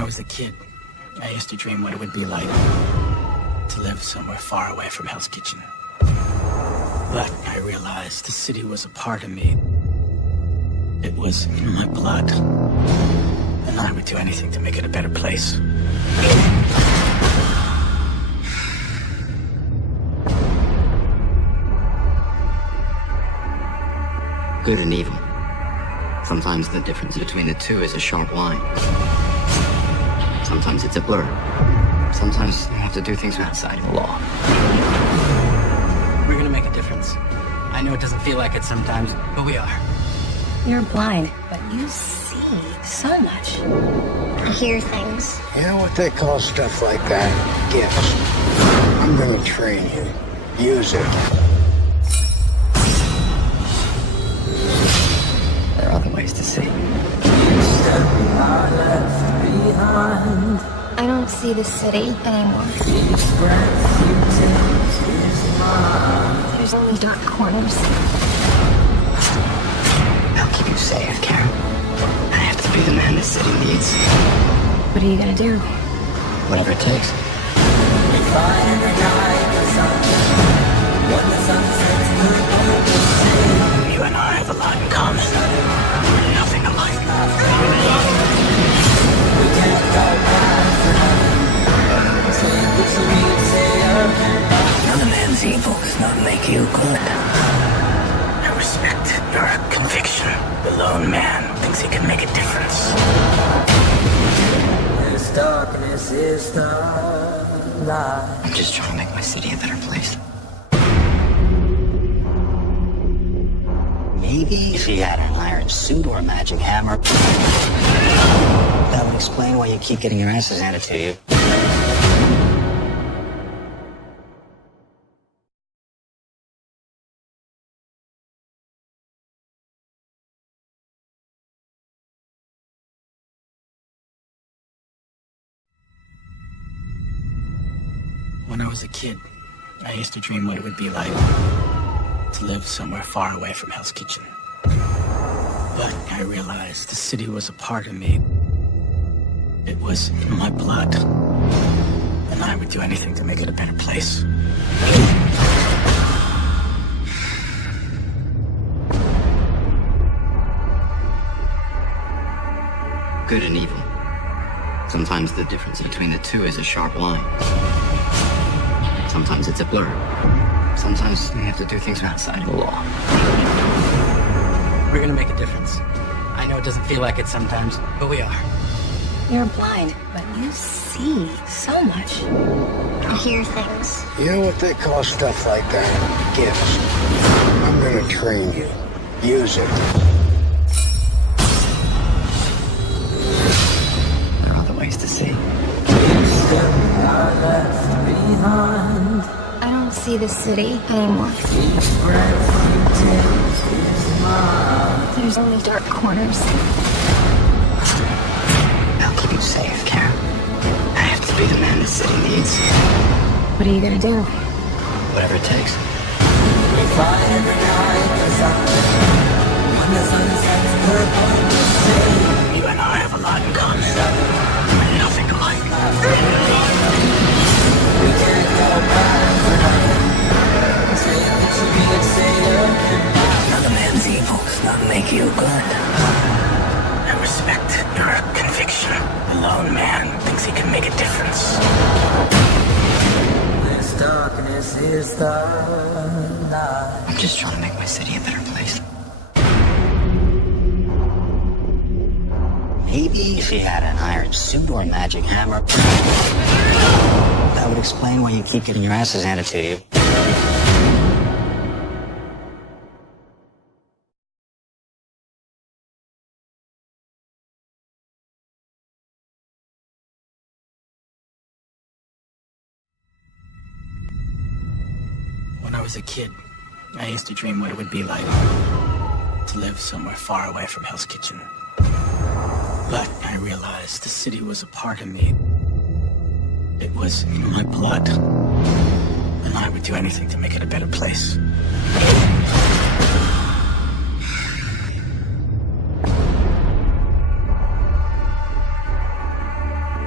I was a kid, I used to dream what it would be like to live somewhere far away from Hell's Kitchen. But I realized the city was a part of me. It was in my blood. And I would do anything to make it a better place. Good and evil. Sometimes the difference between the two is a sharp line. Sometimes it's a blur. Sometimes you have to do things outside of the law. We're gonna make a difference. I know it doesn't feel like it sometimes, but we are. You're blind, but you see so much. I hear things. You know what they call stuff like that? Gifts. I'm gonna train you. Use it. There are other ways to see. I don't see the city anymore. There's only dark corners. I'll keep you safe, Karen. I have to be the man the city needs. What are you gonna do? Whatever it takes. You and I have a lot in common. We're nothing alike. Another man's evil does not make you good. I respect your conviction. The lone man thinks he can make a difference. This darkness is the light. I'm just trying to make my city a better place. Maybe if you had an iron suit or a magic hammer, that would explain why you keep getting your asses handed to you. When I was a kid, I used to dream what it would be like to live somewhere far away from Hell's Kitchen. But I realized the city was a part of me. It was in my blood. And I would do anything to make it a better place. Good and evil. Sometimes the difference between the two is a sharp line. Sometimes it's a blur. Sometimes you have to do things outside of the law. We're gonna make a difference. I know it doesn't feel like it sometimes, but we are. You're blind, but you see so much. I hear things. You know what they call stuff like that? Gifts. I'm gonna train you. Use it. There are other ways to see. I don't see the city anymore. There's only dark corners. I'll keep you safe, Karen. I have to be the man the city needs. What are you gonna do? Whatever it takes. You and I have a lot in common. We're nothing alike. Another man's evil does not make you good. I respect your conviction. The lone man thinks he can make a difference. This darkness is the light. I'm just trying to make my city a better place. Maybe if you had an iron suit or a magic hammer, that would explain why you keep getting your asses handed to you. When I was a kid, I used to dream what it would be like to live somewhere far away from Hell's Kitchen. But I realized the city was a part of me. It was in my blood. And I would do anything to make it a better place.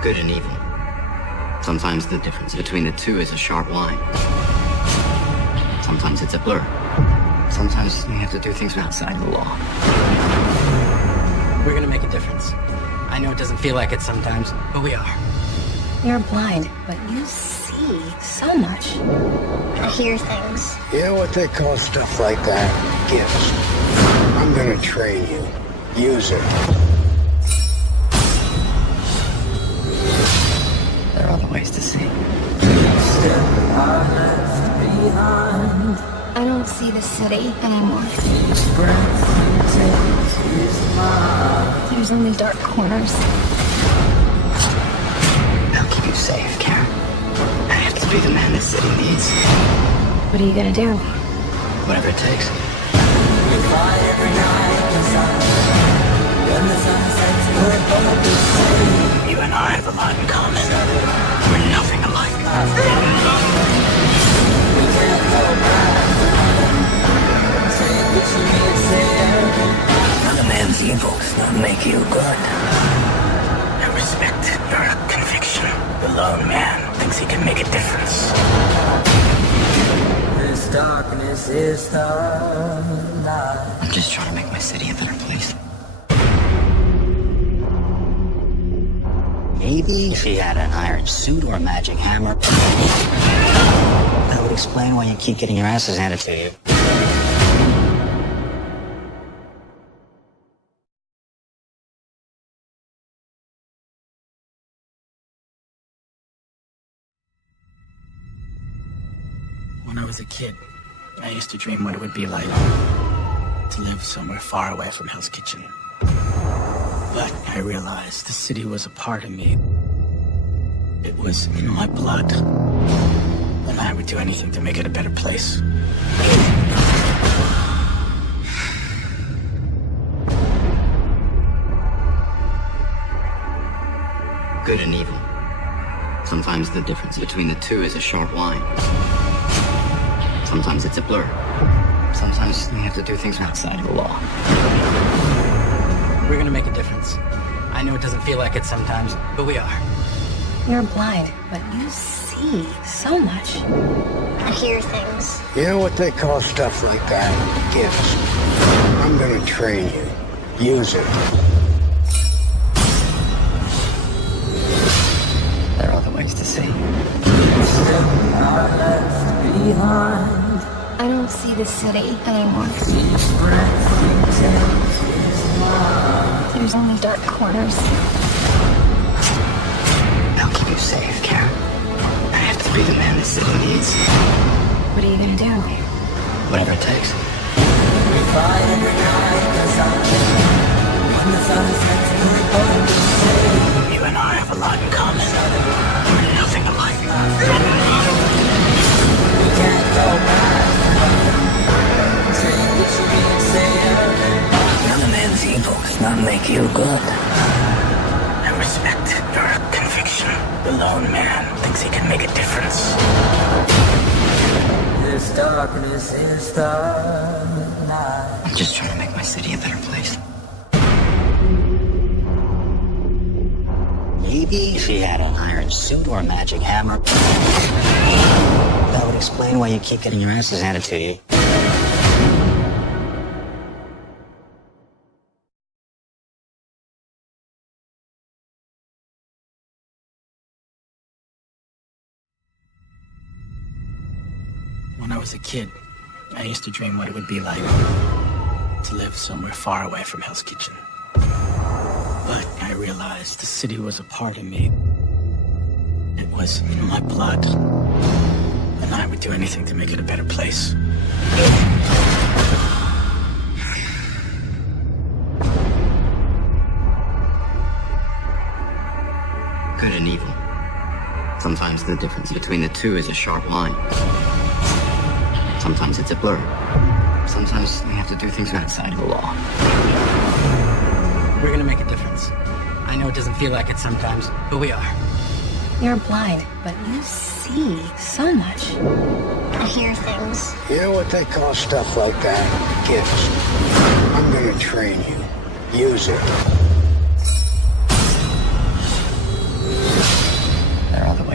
Good and evil. Sometimes the difference between the two is a sharp line. Sometimes it's a blur. Sometimes we have to do things outside the law. We're gonna make a difference. I know it doesn't feel like it sometimes, but we are. You're blind, but you see so much. I hear things. You know what they call stuff like that? Gifts. I'm gonna train you. Use it. There are other ways to see. Step are left behind. I don't see the city anymore. Each breath you take is mine. There's only dark corners. I'll keep you safe, Karen. I have to be the man this city needs. What are you gonna do? Whatever it takes. We fly every night in sun. When the sun sets, we're both the same. You and I have a lot in common. We're nothing alike. We can't go back. Say what you need to say. Another man's evil does not make you good. I respect your conviction. The lone man thinks he can make a difference. This darkness is the night. I'm just trying to make my city a better place. Maybe if he had an iron suit or a magic hammer, that would explain why you keep getting your asses handed to you. When I was a kid, I used to dream what it would be like to live somewhere far away from Hell's Kitchen. But I realized the city was a part of me. It was in my blood. And I would do anything to make it a better place. Good and evil. Sometimes the difference between the two is a sharp line. Sometimes it's a blur. Sometimes we have to do things outside of the law. We're gonna make a difference. I know it doesn't feel like it sometimes, but we are. You're blind, but you see so much. I hear things. You know what they call stuff like that? Gifts. I'm gonna train you. Use it. There are other ways to see. Step are left behind. I don't see the city anymore. Each breath you take is mine. There's only dark corners. I'll keep you safe, Karen. I have to be the man this city needs. What are you gonna do? Whatever it takes. We fly every night in sun. When the sun sets, we're both the same. You and I have a lot in common. We're nothing alike. We can't go back. Say what you need to say. Another man's evil does not make you good. I respect your conviction. The lone man thinks he can make a difference. This darkness is the night. I'm just trying to make my city a better place. Maybe if he had an iron suit or a magic hammer, that would explain why you keep getting your asses handed to you. When I was a kid, I used to dream what it would be like to live somewhere far away from Hell's Kitchen. But I realized the city was a part of me. It was in my blood. And I would do anything to make it a better place. Good and evil. Sometimes the difference between the two is a sharp line. Sometimes it's a blur. Sometimes we have to do things outside of the law. We're gonna make a difference. I know it doesn't feel like it sometimes, but we are. You're blind, but you see so much. I hear things. You know what they call stuff like that? Gifts. I'm gonna train you. Use it.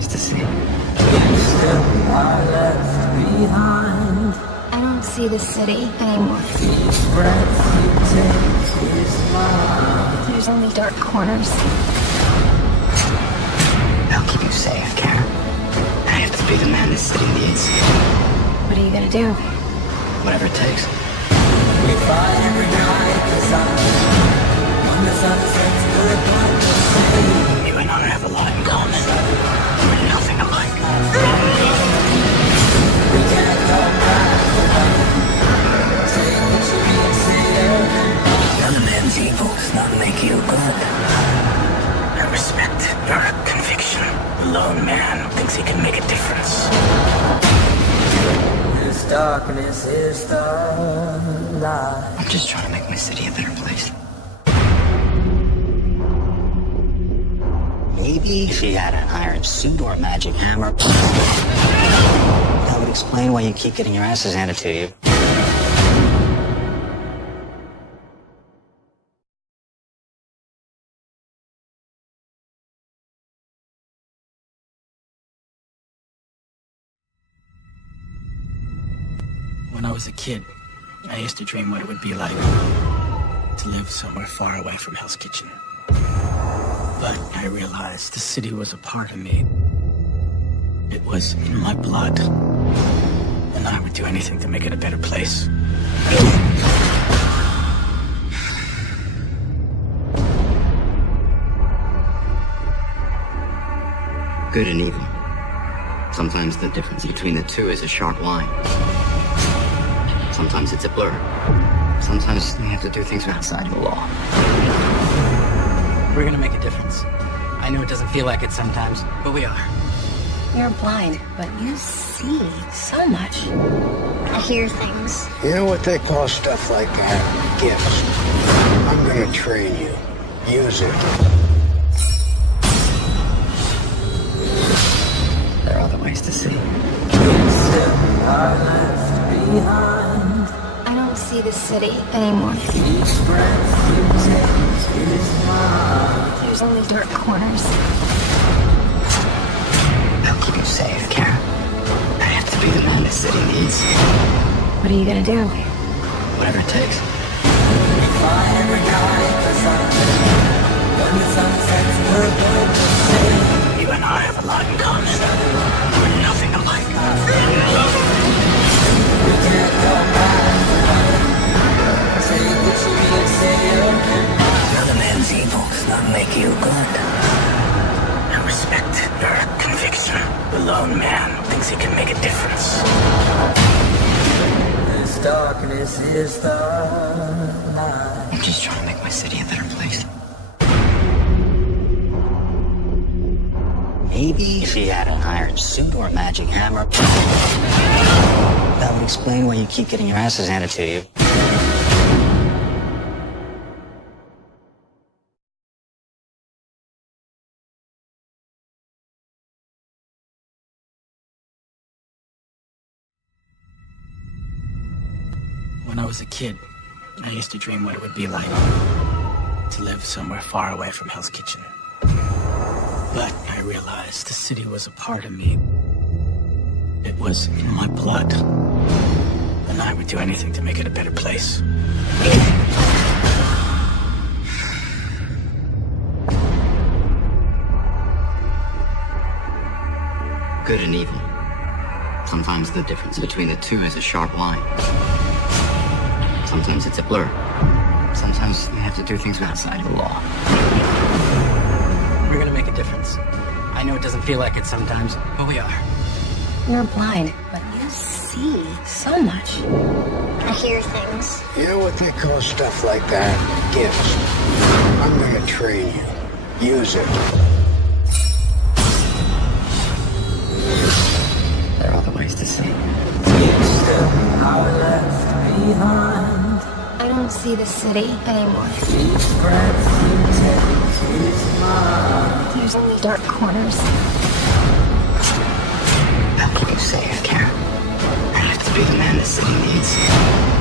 ways to see. Still are left behind. I don't see the city anymore. Each breath you take is mine. There's only dark corners. I'll keep you safe, Karen. I have to be the man this city needs. What are you gonna do? Whatever it takes. We fight every night, the sun. When the sun sets, we're going to say. You and I have a lot in common. We're nothing alike. We can't go back. Say what you mean, say it. Another man's evil does not make you good. I respect your conviction. The lone man thinks he can make a difference. This darkness is the light. I'm just trying to make my city a better place. Maybe if you had an iron suit or a magic hammer, that would explain why you keep getting your asses handed to you. When I was a kid, I used to dream what it would be like to live somewhere far away from Hell's Kitchen. But I realized the city was a part of me. It was in my blood. And I would do anything to make it a better place. Good and evil. Sometimes the difference between the two is a sharp line. Sometimes it's a blur. Sometimes we have to do things outside of the law. We're gonna make a difference. I know it doesn't feel like it sometimes, but we are. You're blind, but you see so much. I hear things. You know what they call stuff like that? Gifts. I'm gonna train you. Use it. There are other ways to see. Still are left behind. I don't see the city anymore. Each breath you take is mine. There's only dark corners. I'll keep you safe, Karen. I have to be the man this city needs. What are you gonna do? Whatever it takes. We fight every night, the sun. When the sun sets, we're going to say. You and I have a lot in common. We're nothing alike. We can't go back. Say what you mean, say it. Another man's evil does not make you good. I respect your conviction. The lone man thinks he can make a difference. This darkness is the light. I'm just trying to make my city a better place. Maybe if you had an iron suit or a magic hammer, that would explain why you keep getting your asses handed to you. When I was a kid, I used to dream what it would be like to live somewhere far away from Hell's Kitchen. But I realized the city was a part of me. It was in my blood. And I would do anything to make it a better place. Good and evil. Sometimes the difference between the two is a sharp line. Sometimes it's a blur. Sometimes we have to do things outside of the law. We're gonna make a difference. I know it doesn't feel like it sometimes, but we are. You're blind, but you see so much. I hear things. You know what they call stuff like that? Gifts. I'm gonna train you. Use it. There are other ways to see. Each step are left behind. I don't see the city anymore. Each breath you take is mine. There's only dark corners. I'll keep you safe, Karen. I have to be the man this city needs.